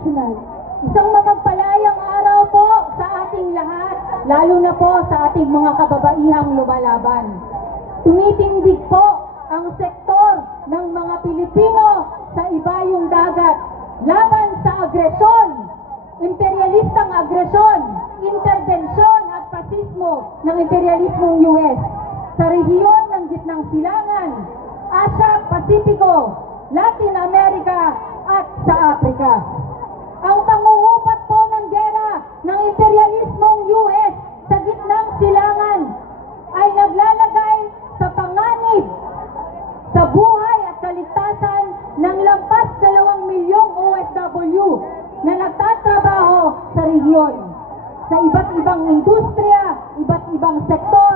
National. Isang mapagpalayang araw po sa ating lahat, lalo na po sa ating mga kababaihang lumalaban. Tumitindig po ang sektor ng mga Pilipino sa ibayong dagat laban sa agresyon, imperialistang agresyon, interbensyon at pasismo ng imperialismong US sa rehiyon ng Gitnang Silangan, Asia, Pasipiko, Latin America at sa Africa. Ang panguupat po ng gera ng imperialismong US sa Gitnang Silangan ay naglalagay sa panganib sa buhay at kaligtasan ng lampas 2 milyong OFW na nagtatrabaho sa rehiyon, sa iba't ibang industriya, iba't ibang sektor,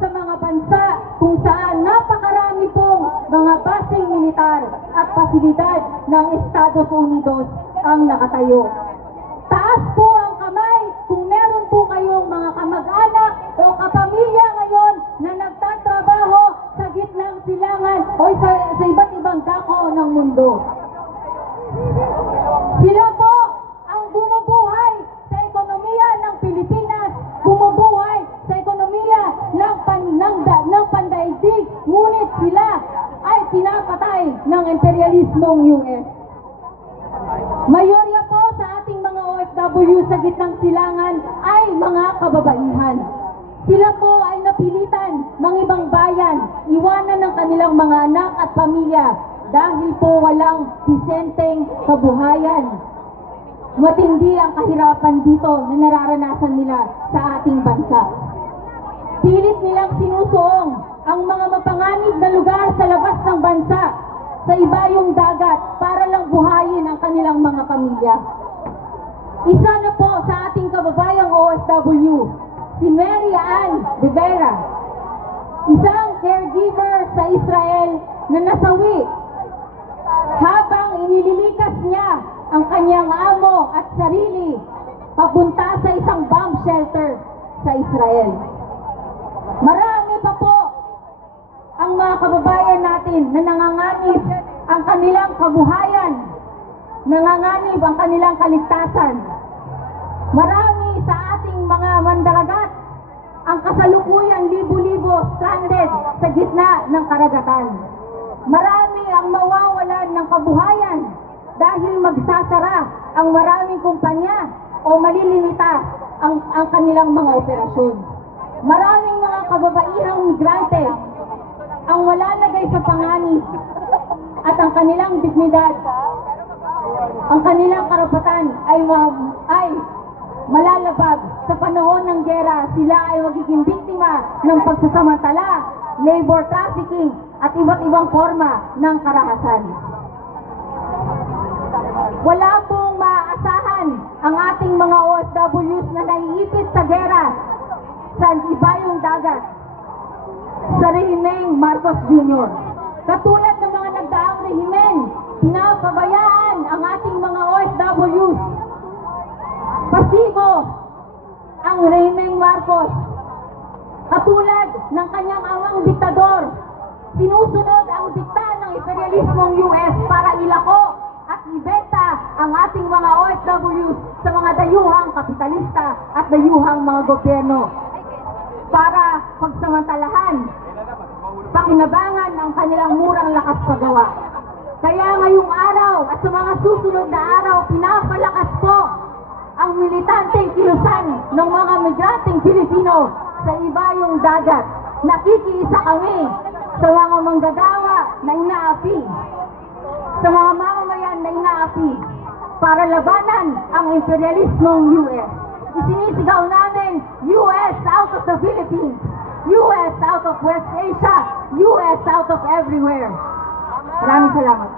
sa mga bansa kung saan napakarami pong mga basing militar at pasilidad ng Estados Unidos ang nakatayo. Taas po ang kamay kung meron po kayong mga kamag-anak o kapamilya ngayon na nagtatrabaho sa Gitnang Silangan o sa iba't ibang dako ng mundo. Sila po ang bumubuhay sa ekonomiya ng Pilipinas, bumubuhay sa ekonomiya ng pandaigdig, ngunit sila ay pinapatay ng imperialismong US. Mayorya po sa ating mga OFW sa Gitnang Silangan ay mga kababaihan. Sila po ay napilitan mangibang bayan, iwanan ng kanilang mga anak at pamilya dahil po walang disenteng kabuhayan. Matindi ang kahirapan dito na nararanasan nila sa ating bansa. Pilit nilang sinusuong ang mga mapanganib na lugar sa labas ng bansa, sa ibayong dagat, para lang buhayin ang kanilang mga pamilya. Isa na po sa ating kababayang OFW, si Mary Ann Rivera, isang caregiver sa Israel na nasawi habang inililikas niya ang kanyang amo at sarili papunta sa isang bomb shelter sa Israel. Marami pa po ang mga kababayan natin na nanganganib ang kanilang kabuhayan, nanganganib ang kanilang kaligtasan. Marami sa ating mga mandaragat ang kasalukuyang libo-libo stranded sa gitna ng karagatan. Marami ang mawawalan ng kabuhayan dahil magsasara ang maraming kumpanya o malilimita ang kanilang mga operasyon. Maraming mga kababaihang migrante ang wala lagay sa panganib at ang kanilang dignidad, ang kanilang karapatan ay malalabag. Sa panahon ng gera, sila ay magiging biktima ng pagsasamantala, labor trafficking at iba't ibang forma ng karahasan. Wala pong maaasahan ang ating mga OFWs na naiipit sa gera sa ibayong dagat sa rehimeng Marcos Jr. Katulad ng mga nagdaang rehimen, pinapabayaan ang ating mga OFWs. Pasigo ang rehimeng Marcos. Katulad ng kanyang amang diktador, sinusunod ang dikta ng imperialismong US para ilako at ibenta ang ating mga OFWs sa mga dayuhang kapitalista at dayuhang mga gobyerno para pagsamantalahan, pakinabangan ang kanilang murang lakas paggawa. Kaya ngayong araw at sa mga susunod na araw, pinapalakas po ang militanteng kilusan ng mga migranteng Pilipino sa ibayong dagat. Nakikiisa kami sa mga manggagawa na inaapi, sa mga mamamayan na inaapi para labanan ang imperialismong US. Isinisigaw namin, US out of the Philippines, US out of West Asia, US out of everywhere. Maraming salamat.